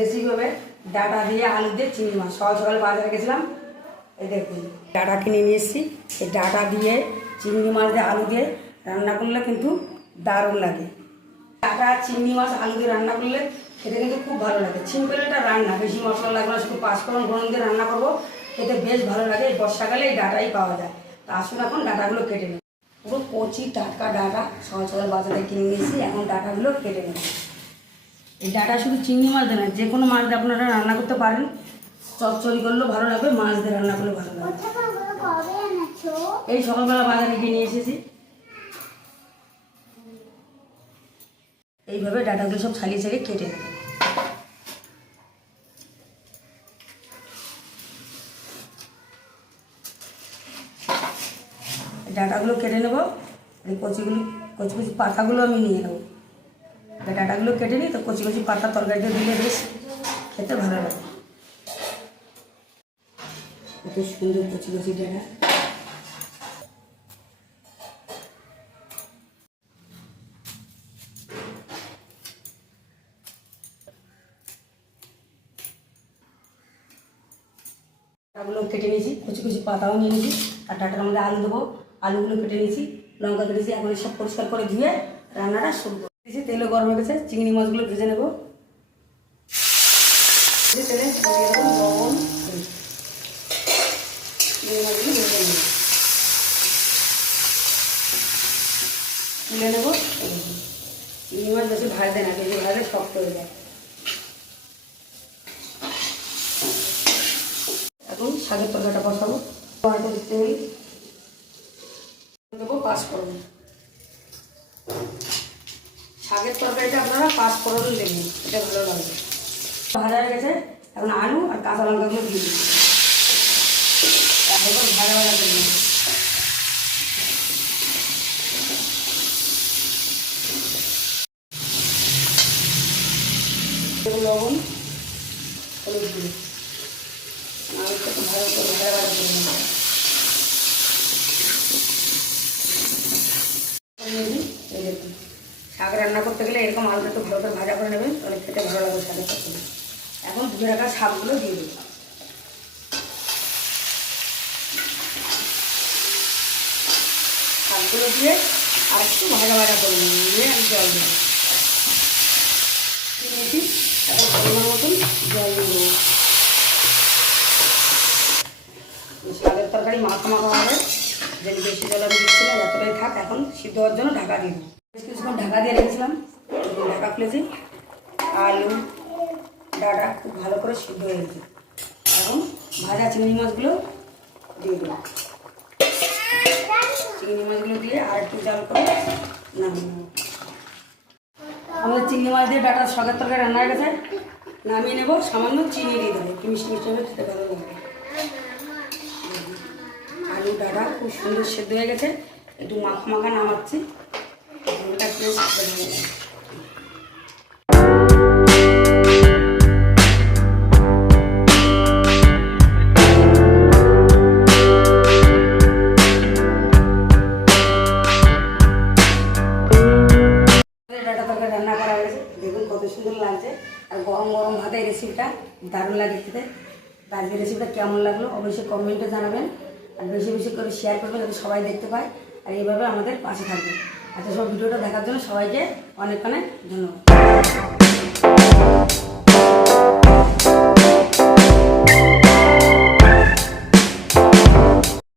Recipe হবে data দিয়ে আলু দিয়ে চিংড়ি মাছ। সকাল সকাল বাজারে গেছিলাম, এই দেখুন ডাটা কিনে নিয়ে এসেছি। এই ডাটা দিয়ে চিংড়ি মাছ দিয়ে আলু দিয়ে রান্না করলে কিন্তু দারুণ লাগে। ডাটা চিংড়ি মাছ আলু দিয়ে রান্না করলে খেতে কিন্তু খুব ভালো লাগে। সিম্পল একটা রান্না, বেশি মশলা লাগবে না, শুধু পাঁচফোড়ন ফোড়ন দিয়ে রান্না করবো, খেতে বেশ ভালো লাগে। এই বর্ষাকালে এই ডাটাই পাওয়া যায়। তা আসুন এখন ডাটাগুলো কেটে নেব। পুরো কচি টাটকা ডাটা সকাল সকাল বাজারে কিনে নিয়েছি। এখন ডাটাগুলো কেটে নেব। এই ডাটা শুধু চিংড়ি মাছ দেয় না, যে কোনো মাছ দিয়ে আপনারা রান্না করতে পারেন। চচ্চড়ি করলেও ভালো লাগবে, মাছ দিয়ে রান্না করলেও ভালো লাগবে। এই সকালবেলা বাজারে কিনে নিয়ে এসেছি। এইভাবে ডাটাগুলো সব ছাড়িয়ে ছাড়িয়ে কেটে নেব। ডাটাগুলো কেটে নেব। এই কচি কচি পাতাগুলো আমি নিয়ে নেব। ডাটাগুলো কেটে নিই, তো কচি কচি পাতা তরকারিতে দিলে বেশ খেতে ভালো লাগে। কত সুন্দর কচি কচি ডাটা। ডাটাগুলো কেটে নিয়েছি, কচি কচি পাতাও নিয়ে নিয়েছি। আর ডাটার মধ্যে আলু দেবো। আলুগুলো কেটে নিয়েছি, লঙ্কা কেটেছি। এখন সব পরিষ্কার করে ধুয়ে রান্নাটা শুরু করে দিয়েছি। তেলও গরম হয়ে গেছে, চিংড়ি মাছগুলো ভেজে নেব। তেলে লবণ, চিংড়ি মাছগুলো ভেজে নেব, তুলে নেব। চিংড়ি মাছ বেশি ভাজতে না, বেশি ভাজলে শক্ত হয়ে যায়। এখন শাকের তরকারিটা বসাবো। তেল দেবো, পাঁচফোড়ন। শাকের তরকারিটা আপনারা পাঁচফোড়ন দেবেন, এটা ভালো লাগবে। ভাজা হয়ে গেছে, এখন আলু আর কাঁচা লঙ্কাগুলো দিয়ে দিই। তারপর ভাজা ভাজা করে নেব। লবণ, হলুদ দিয়ে আলুটা তো ভালো করে ভাজা ভাজা করে নেব। এই দেখুন, শাক রান্না করতে গেলে এরকম আলুটা তো ভালো করে ভাজা করে নেবেন, তাহলে খেতে ভালো লাগবে শাকের তরকারি। এখন ধুয়ে রাখা শাকগুলো দিয়ে দেবো। শাকগুলো দিয়ে আর একটু ভাজা ভাজা করে নেব, দিয়ে আমি জল দেবো। নিয়েছি, এখন পরিমাণ মতন জল দেবো। শাকের তরকারি মাখা মাখা হবে, যদি বেশি জল আমি দিচ্ছি না, যতটাই থাক। এখন সিদ্ধ হওয়ার জন্য ঢাকা দিয়ে দেবো। বেশ কিছুক্ষণ ঢাকা দিয়ে রেখেছিলাম, ঢাকা খুলেছি। আলু ডাটা খুব ভালো করে সিদ্ধ হয়ে গেছে। এখন ভাজা চিংড়ি মাছগুলো দিয়ে দেবো। চিংড়ি মাছগুলো দিয়ে আর একটু জাল করে নামিয়ে নেব। আমাদের চিংড়ি মাছ দিয়ে ডাটা শাকের তরকারি রান্না হয়ে গেছে, নামিয়ে নেব। সামান্য চিনি দিয়ে দেবো, একটু মিষ্টি মিষ্টি হবে, খেতে ভালো লাগবে। আলু ডাটা খুব সুন্দর সেদ্ধ হয়ে গেছে, একটু মাখা মাখা নামাচ্ছি। ডাটা তরকারি রান্না করা হয়েছে, দেখুন কত সুন্দর লাগছে। আর গরম গরম ভাতে এই রেসিপিটা দারুণ লাগে খেতে। আজকের রেসিপিটা কেমন লাগলো অবশ্যই কমেন্টে জানাবেন। আর বেশি বেশি করে শেয়ার করবেন, যাতে সবাই দেখতে পায়। আর এইভাবে আমাদের পাশে থাকবেন। আচ্ছা, সব ভিডিওটা দেখার জন্য সবাইকে অনেক অনেক ধন্যবাদ।